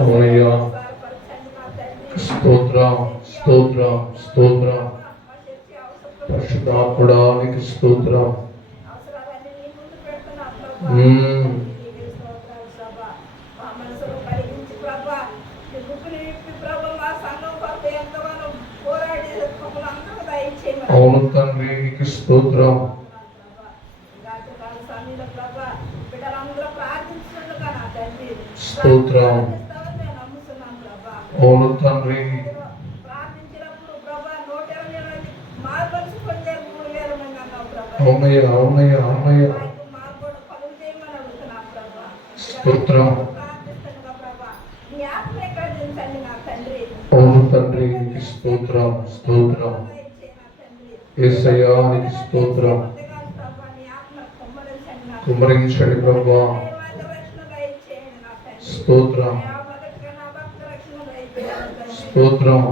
అవునయ్యా, స్తోత్రం స్తోత్రం స్తోత్రం. పరిశుద్ధాత్ముడా నీకు స్తోత్రం. అవును తండ్రి, నీకు స్తోత్రం. స్తోత్రం. అవును తండ్రి. అవునయ్య అవునయ్య అవునయ్య. స్తోత్రం. అవును తండ్రి, నీకు స్తోత్రం స్తోత్రం. యేసయ్యా నీకు స్తోత్రం. కుమ్మరించండి ప్రభువా. స్తోత్రం స్తోత్రం.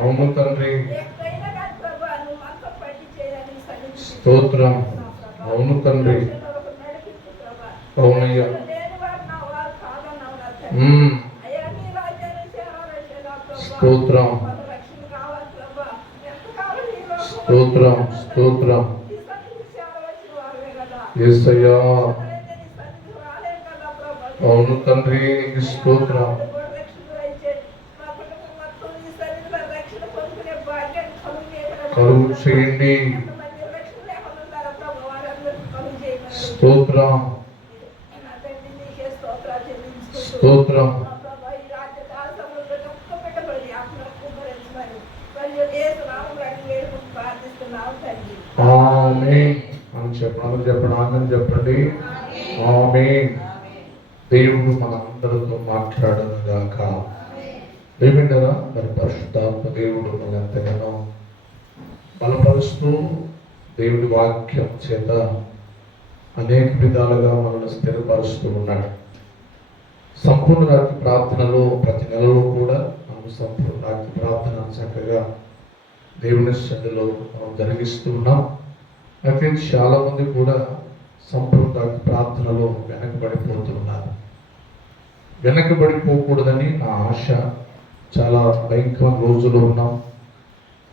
అవును తండ్రి. స్తోత్రం. అవును తండ్రి. అవునయ్యా. స్తోత్రం స్తోత్రం స్తోత్రం. యేసయ్యా. అవును తండ్రి, నీకు స్తోత్రం. కలుగు చేయండి. స్తోత్రం స్తోత్రం. ఆమేన్ అని చెప్పండి, చెప్పండి, ఆమేన్ చెప్పండి. ఆమేన్. దేవుడు మనందరితో మాట్లాడను గాక. ఏమిటరా మరి పరిశుద్ధాత్మ దేవుడు మన ఎంతగానో బలపరుస్తూ దేవుడి వాక్యం చేత అనేక విధాలుగా మనల్ని స్థిరపరుస్తూ ఉన్నాడు. సంపూర్ణ రాత్రి ప్రార్థనలో ప్రతి నెలలో కూడా మనం సంపూర్ణ రాత్రి ప్రార్థన చక్కగా దేవుని సన్నిధిలో మనం జరిగిస్తూ ఉన్నాం. అయితే చాలా మంది కూడా సంపూర్ణ రాత్రి ప్రార్థనలో వెనకబడిపోతున్నారు. వెనకబడిపోకూడదని నా ఆశ. చాలా భయంకర రోజులు ఉన్నాం.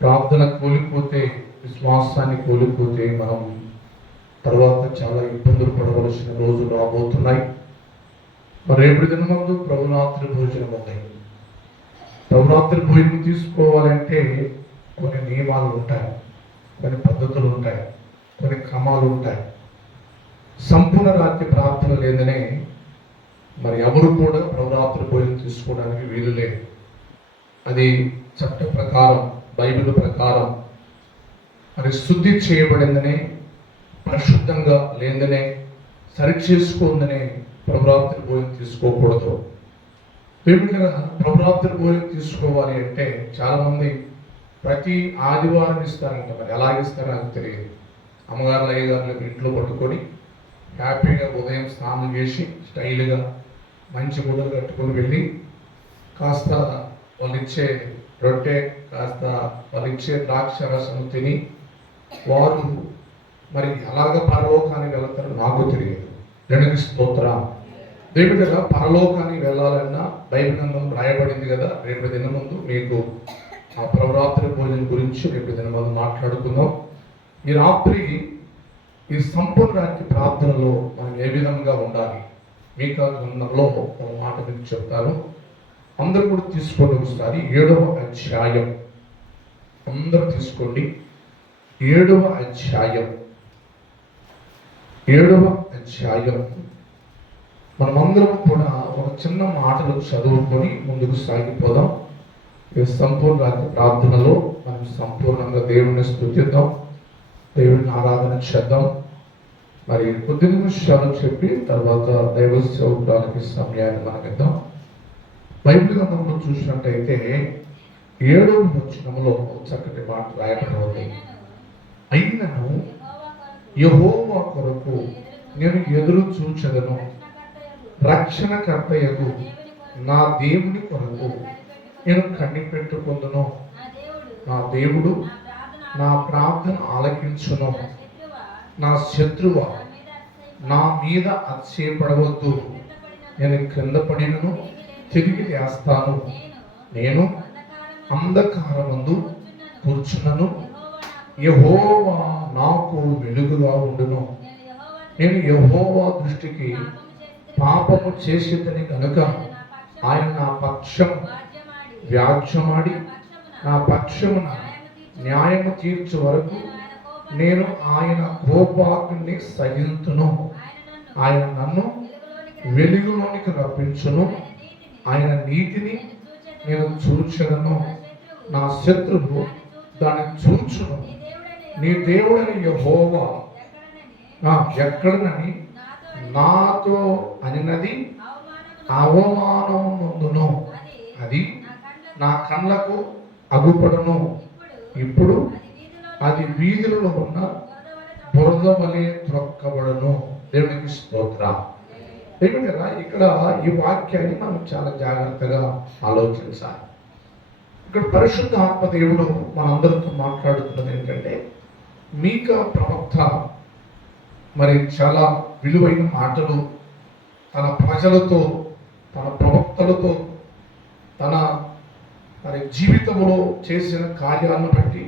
ప్రార్థన కోల్పోతే, విశ్వాసాన్ని కోల్పోతే మనం తర్వాత చాలా ఇబ్బందులు పడవలసిన రోజులు రాబోతున్నాయి. మరి రేపటి దిన ముందు ప్రభురాత్రి భోజనం ఉన్నాయి. ప్రభురాత్రి భోజనం తీసుకోవాలంటే కొన్ని నియమాలు ఉంటాయి, కొన్ని పద్ధతులు ఉంటాయి, కొన్ని క్రమాలు ఉంటాయి. సంపూర్ణ రాత్రి ప్రార్థన లేదనే మరి ఎవరు కూడా ప్రభురాత్రి భోజనం తీసుకోవడానికి వీలు లేదు. అది చట్ట ప్రకారం, బైబిల్ ప్రకారం మరి శుద్ధి చేయబడిందనే, పరిశుద్ధంగా లేదనే, సరిచేసుకోందనే ప్రభురాత్రి భోజనం తీసుకోకూడదు. ఏమిటగా ప్రభురాత్రి భోజనం తీసుకోవాలి అంటే చాలామంది ప్రతి ఆదివారం ఇస్తారంట. మరి ఎలాగిస్తారో నాకు తెలియదు. అమ్మగారులు అయ్యగారులకు ఇంట్లో పట్టుకొని హ్యాపీగా ఉదయం స్నానం చేసి స్టైల్గా మంచి గుడ్డలు కట్టుకొని వెళ్ళి కాస్త వాళ్ళు ఇచ్చే రొట్టె, కాస్త వాళ్ళు ఇచ్చే ద్రాక్ష రసం తిని వారు మరి అలాగ పరలోకానికి వెళ్తారో నాకు తెలియదు. దేవునికి స్తోత్రం. దేవుడిగా పరలోకానికి వెళ్ళాలన్నా బైబిల్ గ్రంథం రాయబడింది కదా. రేపు దిన ముందు మీకు ఆ ప్రభురాత్రి భోజనం గురించి రేపు దిన ముందు మాట్లాడుకుందాం. ఈ రాత్రి ఈ సంపూర్ణ రాత్రి ప్రార్థనలో మనం ఏ విధంగా ఉండాలి మీకు గ్రంథంలో ఒక మాట మీకు చెప్తాను. అందరూ కూడా తీసుకోండి. ఒకసారి 7వ అధ్యాయం అందరూ తీసుకోండి. 7వ అధ్యాయం మనమందరం కూడా ఒక చిన్న మాటలు చదువుకొని ముందుకు సాగిపోదాం. ఈ సంపూర్ణ రాత్రి ప్రార్థనలో మనం సంపూర్ణంగా దేవుడిని స్తుతిద్దాం, దేవుడిని ఆరాధన చేద్దాం. మరి కొద్ది నిమిషాలు చెప్పి తర్వాత దైవ సేవకురాలకి సమయాన్ని మనం ఇద్దాం. బైబిల్ గ్రంథంలో చూసినట్టయితే 7వ వచనంలో చక్కటి మాట రాయబడి ఉంది. అయినను యెహోవా కొరకు నేను ఎదురు చూచెదను, రక్షణకర్తయగు నా దేవుని కొరకు నేను కనిపెట్టుకొందును. నా దేవుడు నా ప్రార్థన ఆలకించును, నా శత్రువా నా మీద అతిశయపడవద్దు. నేను క్రింద పడినను తిరిగి లేస్తాను. నేను అంధకారమందు కూర్చున్నను, యెహోవా నాకు వెలుగుగా ఉండును. నేను యెహోవా దృష్టికి పాపము చేసేదని కనుక ఆయన నా పక్షం వ్యాజ్యమాడి నా పక్షమున న్యాయము తీర్చు వరకు నేను ఆయన కోపాగ్ని సహింతును. ఆయన నన్ను వెలుగులోనికి రప్పించును. ఆయన నీతిని నేను చూచెదను. నా శత్రువు దాన్ని చూచును. నీ దేవుడని యెహోవా ఎక్కడనని నాతో అనినది అవమానం నందును. అది నా కళ్ళకు అగుపడను. ఇప్పుడు అది వీధులలో ఉన్న బురద వలె త్రొక్కబడను. దేవునికి స్తోత్రం. ఏమిటరా ఇక్కడ ఈ వాక్యాన్ని మనం చాలా జాగ్రత్తగా ఆలోచించాలి. ఇక్కడ పరిశుద్ధ ఆత్మదేవుడు మనందరితో మాట్లాడుతున్నది ఏంటంటే, మీకా ప్రవక్త మరి చాలా విలువైన మాటలు తన ప్రజలతో, తన ప్రవక్తలతో, తన మరి జీవితంలో చేసిన కార్యాలను బట్టి,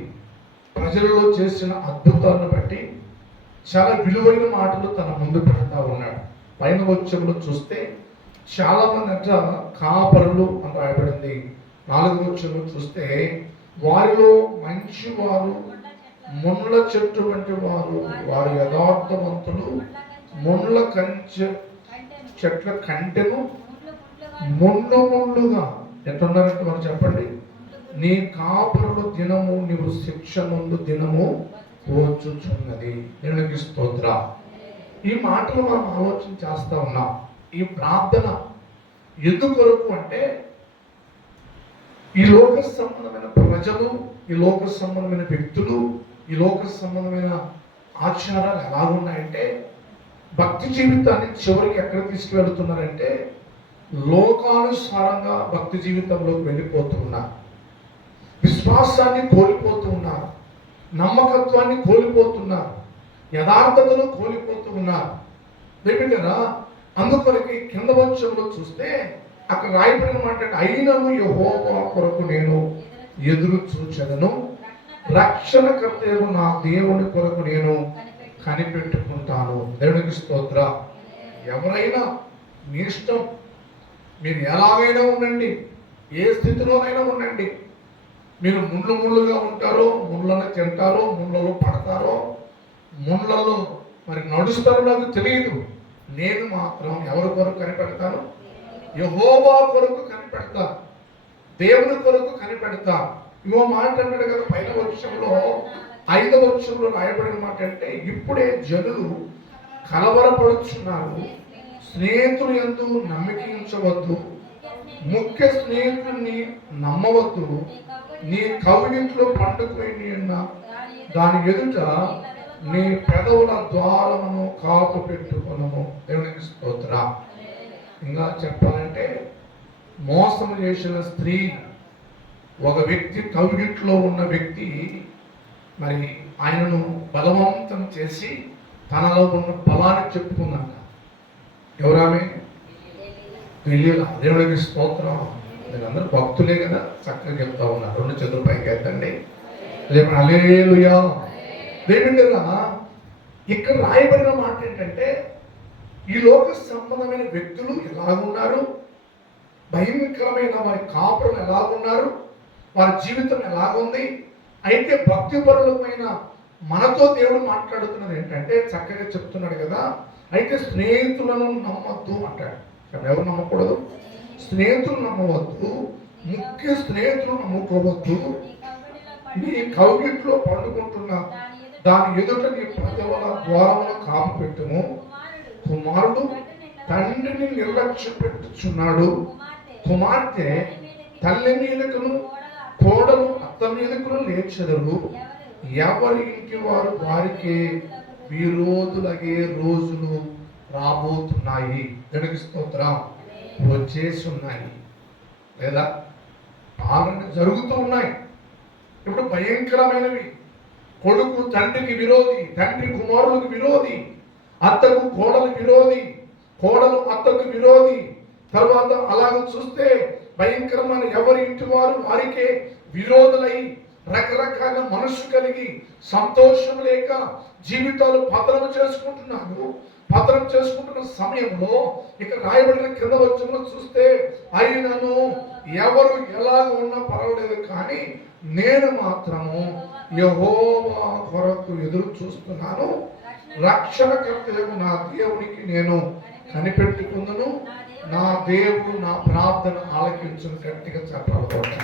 ప్రజలలో చేసిన అద్భుతాలను బట్టి చాలా విలువైన మాటలు తన ముందు పెడతా ఉన్నాడు. పైన వచ్చంలో చూస్తే చాలా మంది అంట కాపరులు అని రాయబడింది. 4వ వచనంలో చూస్తే వారిలో మంచి వారు ముళ్ళ చెట్టు వంటి వారు, వారు యథార్థవంతులు, ముళ్ళ చెట్ల కంటెను ముళ్ళు ముళ్ళుగా ఎట్టున్నారంటే మనం చెప్పండి. నీ కాపురుడు దినము నీవు శిక్ష ముందు దినము వచ్చుచున్నది. దేవునికి స్తోత్రం. ఈ మాటలు మనం ఆలోచన చేస్తూ ఉన్నాం. ఈ ప్రార్థన ఎందుకొరకు అంటే, ఈ లోక సంబంధమైన ప్రజలు, ఈ లోక సంబంధమైన వ్యక్తులు, ఈ లోక సంబంధమైన ఆచారాలు ఎలాగున్నాయంటే, భక్తి జీవితాన్ని చివరికి ఎక్కడ తీసుకువెళ్తున్నారంటే లోకానుసారంగా భక్తి జీవితంలోకి వెళ్ళిపోతున్నారు. విశ్వాసాన్ని కోల్పోతున్నారు, నమ్మకత్వాన్ని కోల్పోతున్నారు, యథార్థతను కోల్పోతూ ఉన్నారు. ఏమిటరా అందుకొరకు కింద వచ్చంలో చూస్తే అక్కడ రాయబడిన మాట, అయినను యెహోవా కొరకు నేను ఎదురు చూచెదను, రక్షణకర్తయగు నా దేవుని కొరకు నేను కనిపెట్టుకుంటాను. దేవునికి స్తోత్రం. ఎవరైనా మీ ఇష్టం, మీరు ఎలాగైనా ఉండండి, ఏ స్థితిలోనైనా ఉండండి. మీరు ముళ్ళుగా ఉంటారో, ముళ్ళను తింటారో, ముళ్ళలో పడతారో, ముళ్ళలో మరి నడుస్తారో నాకు తెలియదు. నేను మాత్రం ఎవరి కొరకు కనిపెడతాను? యెహోవా కొరకు కనిపెడతా, దేవుని కొరకు కనిపెడతా. ఇవో మాట అన్నాడు కదా పైన వచనంలో, 5వ వచనంలో రాయబడిన మాట అంటే, ఇప్పుడే జనులు కలవరపడుచున్నారు, స్నేహితులు యందు నమ్మకించవద్దు, ముఖ్య స్నేహితుడిని నమ్మవద్దు, నీ కవిగింట్లో పండుకొని ఉన్న దాని ఎదుట నీ పెదవుల ద్వారమును కాపు పెట్టుకున్నాము. దేవునికి స్తోత్రం. ఇంకా చెప్పాలంటే, మోసం చేసిన స్త్రీ, ఒక వ్యక్తి కవిగిట్లో ఉన్న వ్యక్తి మరి ఆయనను బలవంతం చేసి తనలో ఉన్న బలాన్ని చెప్పుకుందంట. ఎవరామె? తెలియదు. దేవునికి స్తోత్రం. మీరందరూ భక్తులే కదా, చక్కగా చెప్తా ఉన్నారు. 2 చేతులు పైకి ఎత్తండి. హల్లెలూయా. దేవునిలా ఇక్కడ రాయబడిన మాట ఏంటంటే, ఈ లోక సంబంధమైన వ్యక్తులు ఎలాగున్నారు, భయంకరమైన వారి కాపురులు ఎలాగున్నారు, వారి జీవితం ఎలాగుంది. అయితే భక్తిపరులమైన మనతో దేవుడు మాట్లాడుతున్నది ఏంటంటే, చక్కగా చెప్తున్నాడు కదా, అయితే స్నేహితులను నమ్మద్దు అంటాడు. ఎవరు నమ్మకూడదు? స్నేహితులు నమ్మవద్దు, ముఖ్య స్నేహితులు నమ్ముకోవద్దు, నీ కౌగిట్లో పండుకుంటున్న దాని ఎదుట నీ పెదవుల ద్వారమును కాపు పెట్టుము. కుమారుడు తండ్రిని నిర్లక్ష్య పెట్టుచున్నాడు, కుమార్తె తల్లి మీదకును కోడలు అత్త మీదకును లేచెదరు. ఎవరి ఇంటి వారు వారికి విరోధులగే రోజులు రాబోతున్నాయి. దేవునికి స్తోత్రం. వచ్చేసి ఉన్నాయి, లేదా పాలన జరుగుతూ ఉన్నాయి. ఇప్పుడు భయంకరమైనవి కొడుకు తండ్రికి విరోధి, తండ్రి కుమారులకు విరోధి, అత్తకు కోడలు విరోధి, కోడలు అత్తకు విరోధి. తర్వాత అలాగ చూస్తే భయంకరమైన ఎవరి ఇంటి వారు వారికే విరోధులై రకరకాల మనసు కలిగి సంతోషం లేక జీవితాలు పతనం చేసుకుంటున్నారు. పతనం చేసుకుంటున్న సమయంలో ఇక రాయబడిన కింద వచ్చిన చూస్తే అయినను ఎవరు ఎలాగ ఉన్నా పర్వాలేదు, కానీ నేను మాత్రము యెహోవా కొరకు ఎదురు చూస్తున్నాను, రక్షణకర్తయగు నా దేవునికి నేను కనిపెట్టుకుందును, నా దేవుడు నా ప్రార్థన ఆలకించును. గట్టిగా చెప్పాలి.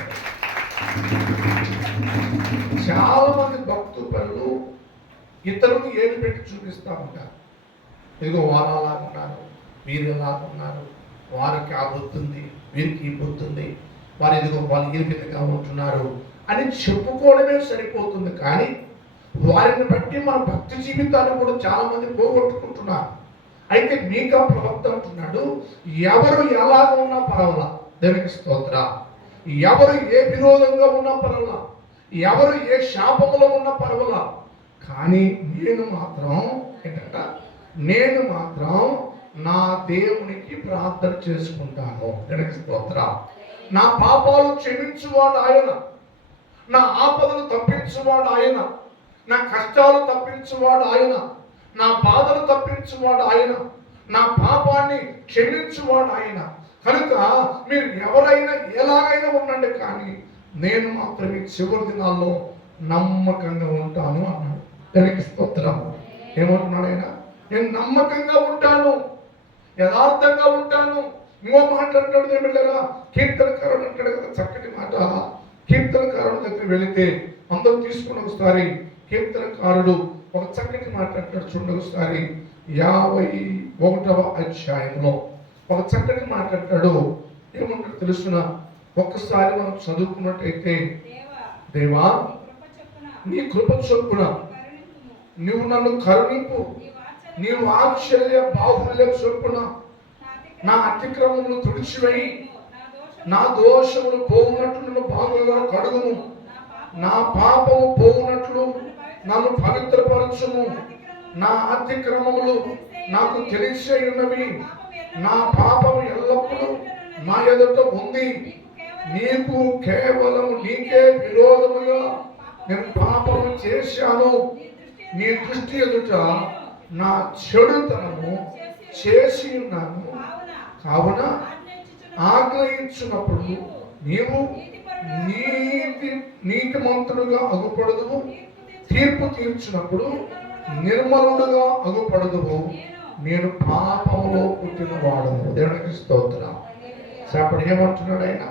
చాలా మంది భక్తులు ఇతరులు ఏలు పెట్టి చూపిస్తా ఉంటారు. ఇదిగో వారు అలాగున్నారు, వీరు ఎలాగున్నారు, వారికి ఆ బొత్తుంది, వీరికి ఈ బొత్తుంది, వారు ఇదిగో వాళ్ళు ఈ విధంగా ఉంటున్నారు అని చెప్పుకోవడమే సరిపోతుంది. కానీ వారిని బట్టి మన భక్తి జీవితాన్ని కూడా చాలా మంది పోగొట్టుకుంటున్నారు. అయితే మీకా ప్రవక్త అంటున్నాడు, ఎవరు ఎలాగ ఉన్నా పర్వాలా, దేవునికి స్తోత్ర, ఎవరు ఏ విరోధంగా ఉన్నా పర్వాలా, ఎవరు ఏ శాపములో ఉన్నా పర్వాలా, కానీ నేను మాత్రం నా దేవునికి ప్రార్థన చేసుకుంటాను. దేవునికి స్తోత్ర. నా పాపాలు క్షమించువాడు ఆయన, నా ఆపదలు తప్పించువాడు ఆయన, నా కష్టాలు తప్పించువాడు ఆయన, నా బాధలు తప్పించువాడు ఆయన, నా పాపాన్ని క్షమించువాడు ఆయన. కనుక మీరు ఎవరైనా ఎలాగైనా ఉండండి, కానీ నేను మాత్రం ఈ చివరి దినాల్లో నమ్మకంగా ఉంటాను అన్నాడు. దానికి స్తోత్రం. ఏమంటున్నాడు ఆయన? నేను నమ్మకంగా ఉంటాను, యథార్థంగా ఉంటాను. ఇంకో మాట్లాడుతాడు ఏమిటరా, కీర్తనకారుడు అంటాడు కదా, చక్కటి మాట. కీర్తనకారుడు దగ్గర వెళితే అందరూ తీసుకుని ఒకసారి కీర్తనకారుడు ఒక చక్కటి మాట్లాడతాడు. చూడండి ఒకసారి 51వ అధ్యాయంలో ఒక చక్కటి మాట్లాడతాడు. ఏమంటాడు తెలుసునా? ఒక్కసారి మనం చదువుకున్నట్టయితే, దేవా నీ కృప చొప్పున నువ్వు నన్ను కరుణింపు, నీ వాత్సల్య బాహుల్య చొప్పున నా అతిక్రమములు తుడిచివేయి, నా దోషములు పోవునట్లు నన్ను బాగుగా కడుగుము, నా పాపము పోవునట్లు నన్ను పవిత్రపరచుము, నా అతిక్రమములు నాకు తెలిసే ఉన్నవి, నా పాపము ఎల్లప్పుడూ నా ఎదుట ఉంది, నీకు కేవలం నీకే విరోధముగా నేను పాపము చేశాను, నీ దృష్టి ఎదుట నా చెడుతనము చేసి ఉన్నాను. కావున ఆగ్రహించినప్పుడు నీవు నీతిమంతుడుగా అగుపడదువు, తీర్పు తీర్చినప్పుడు నిర్మలుడుగా అగుపడదువు, నేను పాపములో పుట్టిన వాడను. దేవునికి స్తోత్రం. అప్పుడు ఏమంటున్నాడు ఆయన?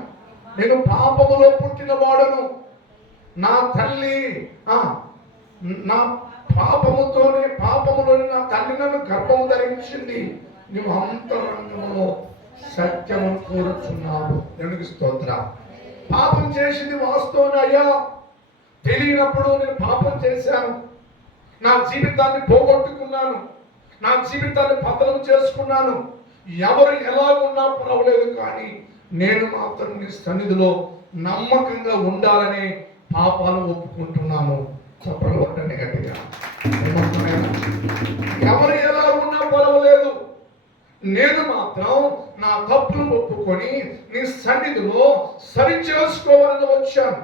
నేను పాపములో పుట్టిన వాడను, నా తల్లి నా పాపములోని నా తల్లి నన్ను గర్భము ధరించింది, నువ్వు అంతరంగంలో సత్యము కోరుచున్నావు. దేవునికి స్తోత్రం. పాపం చేసింది వాస్తవం అయ్యా, తెలియనప్పుడు నేను పాపం చేశాను, నా జీవితాన్ని పోగొట్టుకున్నాను, నా జీవితాన్ని పతనం చేసుకున్నాను. ఎవరు ఎలాగున్నా పర్వాలేదు, కానీ నేను మాత్రం నీ సన్నిధిలో నమ్మకంగా ఉండాలని పాపాలు ఒప్పుకుంటున్నాను. చప్పట్లు కొట్టండి గట్టిగా. ఎవరు ఎలా ఉన్నా పర్వాలేదు, నేను మాత్రం నా తప్పులు ఒప్పుకొని నీ సన్నిధిలో సరి చేసుకోవాలని వచ్చాను.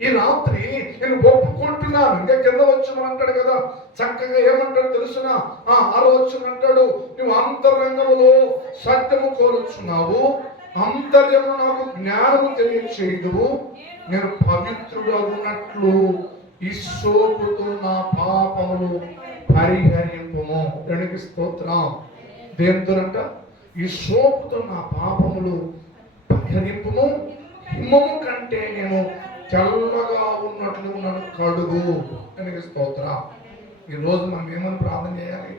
ఈ రాత్రి నేను ఒప్పుకుంటున్నాను. ఇంకా కింద వచ్చామంటాడు కదా, చక్కగా ఏమంటాడు తెలుసునా? ఆరో వచ్చానంటాడు, నువ్వు అంతరంగంలో సత్యము కోరుచున్నావు, అంతర్యము నాకు జ్ఞానము తెలియచేయుదువు, నేను పవిత్రుడు ఉన్నట్లు ఈ సోపుతో నా పాపములు పరిహరింపుము. దేవునికి స్తోత్రం. దేంతోనంట? ఈ సోపుతో నా పాపములు పరిహరింపుము, హిమము కంటే నేను చల్లగా ఉన్నట్లు నన్ను కడుగు. దేవునికి స్తోత్రం. ఈరోజు మనం ఏమని ప్రార్థన చేయాలి?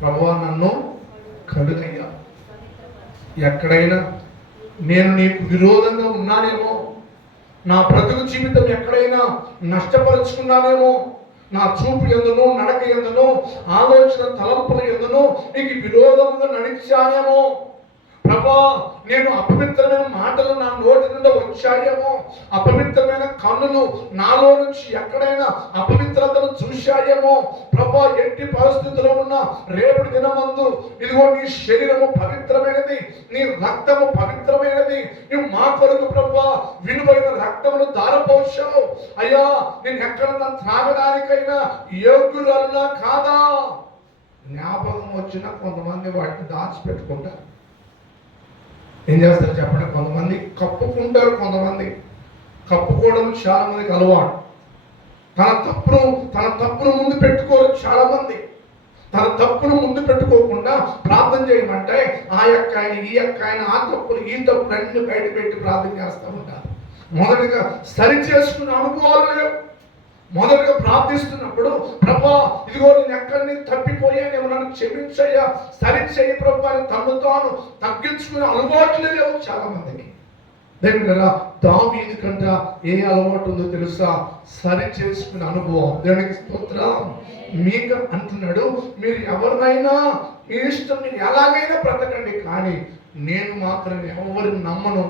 ప్రభువా నన్ను కడుగయ్యా, ఎక్కడైనా నేను నీకు విరోధంగా ఉన్నానేమో, నా బ్రతుకు జీవితం ఎక్కడైనా నష్టపరుచుకున్నానేమో, నా చూపు ఎందును, నడక ఎందును, ఆలోచన తలంపుల ఎందును నీకు విరోధంగా నడిచానేమో, ప్రభా నేను అపవిత్రమైన మాటలు నా నోటి నుండి వచ్చాయేమో, అపవిత్రమైన కన్నులు నాలో నుంచి ఎక్కడైనా అపవిత్రతను చూశాయేమో ప్రభా, ఎట్టి పరిస్థితుల్లో ఉన్నా రేపటి దినమందు ఇదిగో నీ శరీరము పవిత్రమైనది, నీ రక్తము పవిత్రమైనది, నువ్వు మా కొరకు ప్రభా విలువైన రక్తమును ధారపోశావు అయ్యా, నేను ఎక్కడన్నా త్రాగడానికైనా యోగ్యురాలునా కాదా? జ్ఞాపకం వచ్చినా కొంతమంది వాటిని దాచిపెట్టుకుంటారు. ఏం చేస్తారు చెప్పండి? కొంతమంది కప్పుకుంటారు, కొంతమంది కప్పుకోవడం చాలా మందికి అలవాటు. తన తప్పును ముందు పెట్టుకోరు చాలా మంది. తన తప్పును ముందు పెట్టుకోకుండా ప్రార్థన చేయమంటే ఆ యొక్క ఆయన ఈ యొక్క ఆయన ఆ తప్పులు ఈ తప్పులు అన్ని బయట పెట్టి ప్రార్థన చేస్తూ ఉంటారు. మొదటిగా సరి చేసుకున్న అనుభవాలు లేవు. మొదటగా ప్రార్థిస్తున్నప్పుడు ప్రభా ఇదిగో నేను ఎక్కడిని తప్పిపోయానేమో, నన్ను క్షమించయ్యా, సరి చేయి ప్రభా అని తను తాను తగ్గించుకునే అలవాట్లే లేవు చాలా మందికి. దేవుడా దావీదు కంట ఏ అలవాటు ఉందో తెలుసా? సరి చేసుకునే అనుభవం. దేవునికి స్తోత్రం. మీకు అంటున్నాడు, మీరు ఎవరినైనా మీ ఇష్టం, మీరు ఎలాగైనా బ్రతకండి, కానీ నేను మాత్రం ఎవరిని నమ్మను,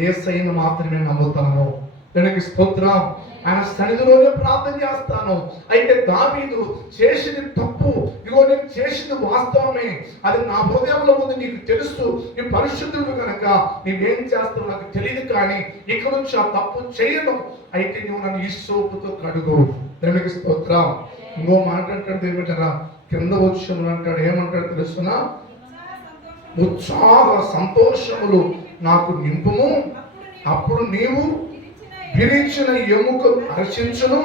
యేసయ్యను మాత్రమే నమ్ముతాను. దేవునికి స్తోత్రం. ఆయన సన్నిధిలోనే ప్రార్థన చేస్తాను. అయితే దావీదు చేసింది తప్పు, ఇగో నేను చేసింది వాస్తవమే, అది నా హృదయంలో ఉంది, నీకు తెలుసు, నీ పరిశుద్ధుడు కనుక నీవేం చేస్తావు నాకు తెలియదు, కానీ ఇక నుంచి ఆ తప్పు చేయను, అయితే నువ్వు నన్ను హిస్సోపుతో కడుగు. దేవునికి స్తోత్రం. ఇంకో మాట అంటాడు ఏమిటరా, కింద వచ్చి అంటాడు, ఏమంటాడు తెలుసునా? ఉత్సాహ సంతోషములు నాకు నింపుము, అప్పుడు నీవు విరిచిన ఎముకలు హర్షించును,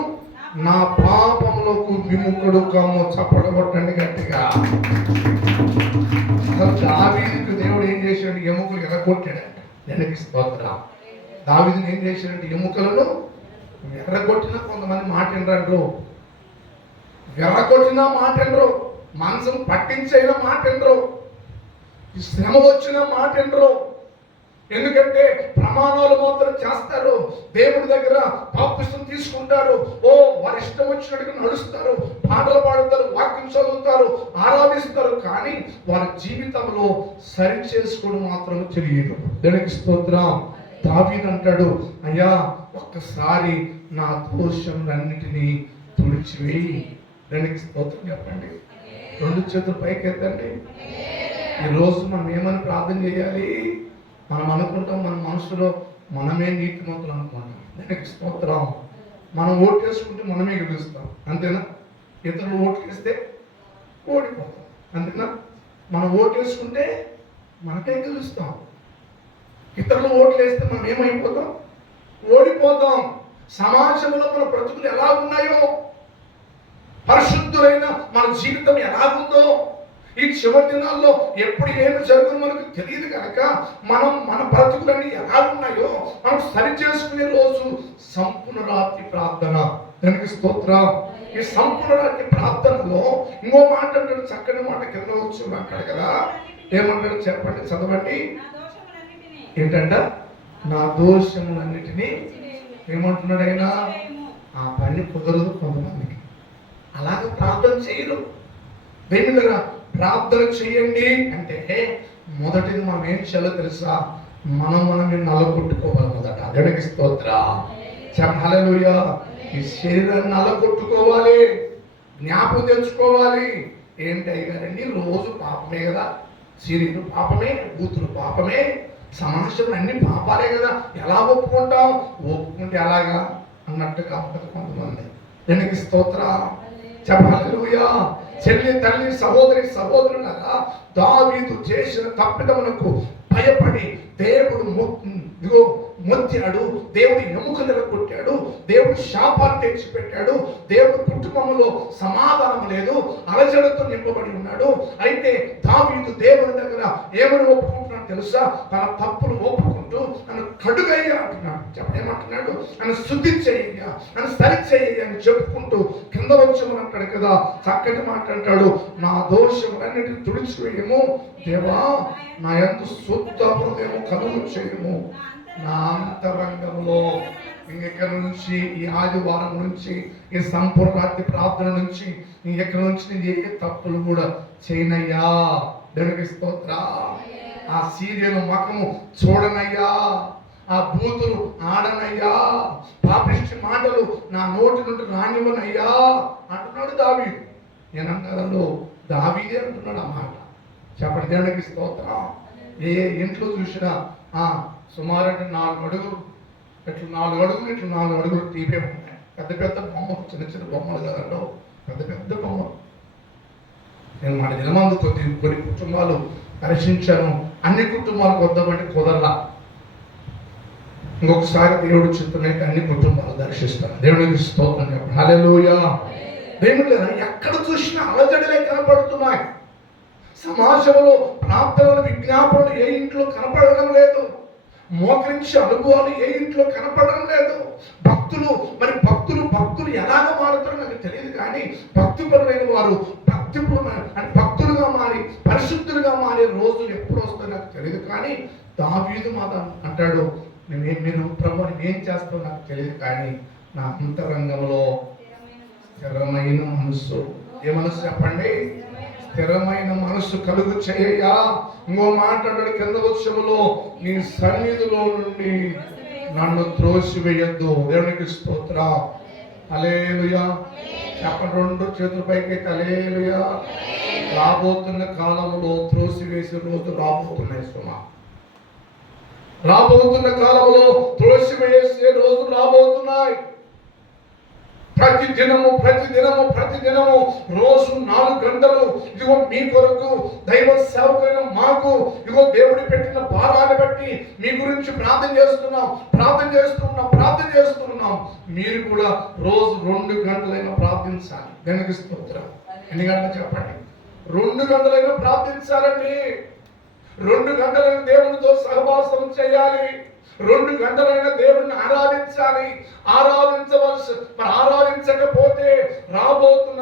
నా పాపములకు విముఖుడు కమ్ము. చప్పడగొట్టండి గట్టిగా. అసలు దావీదుకు దేవుడు ఏం చేశాడు? ఎముకలు ఎర్రగొట్టాడంట. దానికి స్తోత్రం. దావీదుని ఏం చేశాడంటే ఎముకలను ఎర్రగొట్టినా కొంతమంది మాట వినరు, ఎర్రగొట్టినా మాట వినరు, మనసును పట్టించైనా మాట వినరు, శ్రమ వచ్చినా మాట వినరు. ఎందుకంటే ప్రమాణాలు మాత్రం చేస్తారు, దేవుడి దగ్గర బాప్తిసం తీసుకుంటారు, ఓ వారి ఇష్టం వచ్చినట్టుగా నడుస్తారు, పాటలు పాడుతారు, వాక్యం చదువుతారు, ఆరాధిస్తారు, కానీ వారి జీవితంలో సరి చేసుకోవడం మాత్రం తెలియదు. దేవునికి స్తోత్రం. దావీదు అంటాడు, అయ్యా ఒక్కసారి నా దోషములన్నిటినీ తుడిచివేయి. దేవునికి స్తోత్రం చెప్పండి. రెండు చేతులు పైకి ఎత్తండి. ఈరోజు మనం ఏమని ప్రార్థన చేయాలి? మనం అనుకుంటాం, మన మనసులో మనమే నీతిమంతులు అనుకుంటాం. దానికి స్తోత్రం. మనం ఓటు వేసుకుంటే మనమే గెలుస్తాం, అంతేనా? ఇతరులు ఓటు వేస్తే ఓడిపోతాం, అంతేనా? మనం ఓటు వేసుకుంటే మనకే గెలుస్తాం. ఇతరులు ఓట్లు వేస్తే మనం ఏమైపోతాం? ఓడిపోతాం. సమాజంలో మన బ్రతుకులు ఎలా ఉన్నాయో, పరిశుద్ధులైన మన జీవితం ఎలాగుందో, ఈ చివరి దినాల్లో ఎప్పుడు ఏమి జరుగుతుందో మనకు తెలియదు కనుక మన బ్రతుకులన్నీ ఎలా ఉన్నాయో మనం సరి చేసుకునే రోజు సంపూర్ణ రాత్రి ప్రార్థన. దానికి స్తోత్రం. ఈ సంపూర్ణ రాత్రి ప్రార్థనలో ఇంకో మాట అంటాడు, చక్కని మాట కింద వచ్చి మాట్లాడు కదా, ఏమంటాడు చెప్పండి, చదవండి. ఏంటంట? నా దోషములన్నిటినీ ఏమంటున్నాడు ఆయన? ఆ పని కుదరదు కొంతమందికి, అలాగే ప్రార్థన చేయరు. దేవుళ్ళరా ప్రార్థన చేయండి అంటే మొదటిది మనం ఏం చేయాలో తెలుసా? మనం నలగొట్టుకోవాలి మొదట. దేవునికి స్తోత్రం. హల్లెలూయా. ఈ శరీరాన్ని నలగొట్టుకోవాలి, జ్ఞాపకం తెచ్చుకోవాలి. ఏంటి అయ్యారండి, రోజు పాపమే కదా, శరీరం పాపమే, కూతురు పాపమే, సమాజంలో అన్ని పాపాలే కదా, ఎలా ఒప్పుకుంటాం? ఒప్పుకుంటే ఎలాగా అన్నట్టుగా ఉంటుంది కొంతమంది. దేవునికి స్తోత్రం. హల్లెలూయా. చెల్లి, తల్లి, సహోదరి, సహోదరులారా, దావీదు చేసిన తప్పిదమునకు భయపడి దేవుడు మొత్తాడు, దేవుడి ఎముక నిలగొట్టాడు, దేవుడు శాపాన్ని తెచ్చిపెట్టాడు, దేవుడు కుటుంబంలో సమాధానం లేదు, అలజడితో నింపబడి ఉన్నాడు. అయితే దావీదు దేవుని దగ్గర ఏమని ఒప్పుకుంటున్నాడు తెలుసా? తన తప్పులు ఒప్పుకుంటూ నన్ను కడుగయ్యా అంటున్నాడు. ఏమంటున్నాడు? నన్ను శుద్ధి చేయ్యా, నన్ను సరి చేయ్యా అని చెప్పుకుంటూ కింద వచ్చమని అంటాడు కదా, చక్కటి మాట అంటాడు, నా దోషములన్నిటిని తుడిచివేయము దేవా, నా యందు శుద్ధ హృదయము కలుగు చేయము, నా అంతరంగంలో. ఇంకెక్కడి నుంచి ఈ ఆదివారం నుంచి ఈ సంపూర్ణ రాత్రి ప్రార్థన నుంచి ఇంకెక్కడి నుంచి నేను ఏ తప్పులు కూడా చేయనయ్యా. దేవునికి స్తోత్రం. ఆ సీరియల్ ముఖము చూడనయ్యా, ఆ బూతులు ఆడనయ్యా, పాపిష్టి మాటలు నా నోటి నుండి రానివ్వనయ్యా అంటున్నాడు దావీదు. నేనంటారో దావీదే అంటున్నాడు ఆ మాట. చెప్పండి దేవునికి స్తోత్రం. ఏ ఇంట్లో చూసినా సుమారు 4 అడుగులు ఇట్లా 4 అడుగులు ఇట్లా 4 అడుగులు టీవీ ఉన్నాయి. పెద్ద పెద్ద బొమ్మలు, చిన్న చిన్న బొమ్మలు కదండో, పెద్ద పెద్ద బొమ్మలు. నేను మన దినమందు కొన్ని కుటుంబాలు దర్శించాను. అన్ని కుటుంబాలకు వద్దామంటే కుదరలా. ఇంకొకసారి దేవుడు చిత్తమైతే అన్ని కుటుంబాలు దర్శిస్తాను. దేవునికి స్తోత్రం చెప్పండి. హల్లెలూయా. దేవుడు ఎక్కడ చూసినా అలజడిలే కనపడుతున్నాయి. సమాజంలో ప్రార్థనలు, విజ్ఞాపనలు ఏ ఇంట్లో కనపడడం లేదు. మోకరించే అనుభవాలు ఏ ఇంట్లో కనపడడం లేదు. భక్తులు ఎలాగ మారుతారో నాకు తెలియదు, కానీ భక్తిపరులైన వారు భక్తులుగా మారి పరిశుద్ధులుగా మారే రోజులు ఎప్పుడు వస్తాయో నాకు తెలియదు. కానీ దావీదు మాట అంటాడు, మీరు ప్రభు నేనేం చేస్తావు నాకు తెలియదు, కానీ నా అంతరంగంలో స్థిరమైన మనస్సు. ఏ మనస్సు చెప్పండి? స్థిరమైన మనస్సు కలుగు చేయయ్యా. ఇంకో మాట్లాడాడు కింద వచనంలో, నీ సన్నిధిలో నుండి నన్ను త్రోసివేయొద్దు. దేవునికి స్తోత్రం. హల్లెలూయా. చెప్పండి 2 చేతుల పైకి. హల్లెలూయా. రాబోతున్న కాలంలో త్రోసివేసే రోజు రాబోతున్నాయి సుమా. రాబోతున్న కాలంలో త్రోసివేసే రోజు రాబోతున్నాయి. ప్రతిదినము రోజు 4 గంటలు ఇదిగో మీ కొరకు దైవ సేవకులైన మాకు ఇదిగో దేవుడి పెట్టిన భారాన్ని బట్టి మీ గురించి ప్రార్థన చేస్తున్నాం. మీరు కూడా రోజు 2 గంటలైనా ప్రార్థించాలి. దానికి స్తోత్రం. ఎన్ని గంటలు చెప్పండి? 2 గంటలైనా ప్రార్థించాలండి. 2 గంటలైన దేవునితో సహవాసం చేయాలి. 2 గంటలైనా దేవుడిని ఆరాధించాలి. ఆరాధించకపోతే రాబోతున్న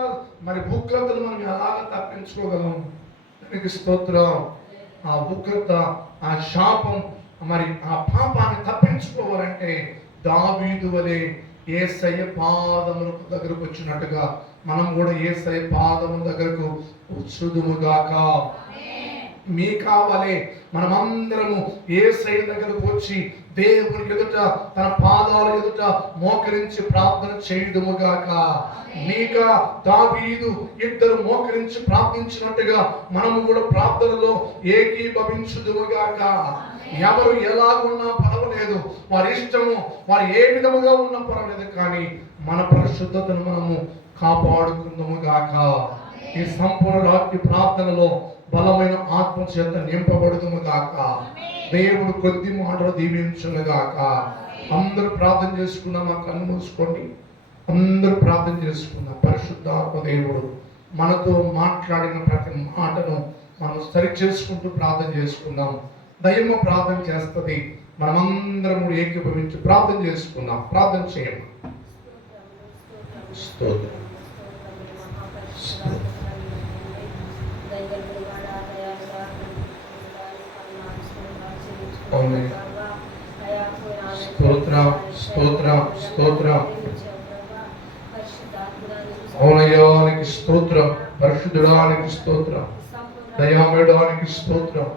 ఉగ్రతను మనం ఎలాగ తప్పించుకోగలం? దానికి స్తోత్రం. ఆ ఉగ్రత, ఆ శాపం, ఆ పాపాన్ని తప్పించుకోవాలంటే దావీదు వలె యేసయ్య పాదముల దగ్గరకు వచ్చినట్టుగా మనం కూడా యేసయ్య పాదముల దగ్గరకు వచ్చుదుముగాక. మీ కావాలి మనమందరము యేసయ్య దగ్గరకు వచ్చి దేవుని ఎదుట, తన పాదాల ఎదుట మోకరించి ప్రార్థన చేయుదుముగాక. మీకా దావీదు ఇద్దరు మోకరించి ప్రార్థించినట్టుగా మనము కూడా ప్రార్థనలో ఏకీభవించుదుముగాక. ఎవరు ఎలాగున్నా పర్వాలేదు, వారి ఇష్టము, వారు ఏ విధముగా ఉన్నా పర్వాలేదు, కానీ మన పరిశుద్ధతను మనము కాపాడుకుందాముగాక. ఈ సంపూర్ణ రాత్రి ప్రార్థనలో బలమైన ఆత్మ చేత నింపబడుదుముగాక. దేవుడు కొద్ది మాటలు దీవించునుగాక. అందరూ ప్రార్థన చేసుకున్నాం. కన్ను మూసుకోండి. అందరూ ప్రార్థన చేసుకున్నాం. పరిశుద్ధాత్మ దేవుడు మనతో మాట్లాడిన ప్రతి మాటను మనం సరి చేసుకుంటూ ప్రార్థన చేసుకున్నాం. దైవ ప్రార్థన చేస్తుంది. మనమందరం ఏకీభవించి ప్రార్థన చేసుకున్నాం. ప్రార్థన చేయండి. స్తోత్రం. స్తోత్రం. అవునయ్యానికి స్తోత్రం. పరిశుద్ధుడానికి స్తోత్రం. దయామేడానికి స్తోత్రం.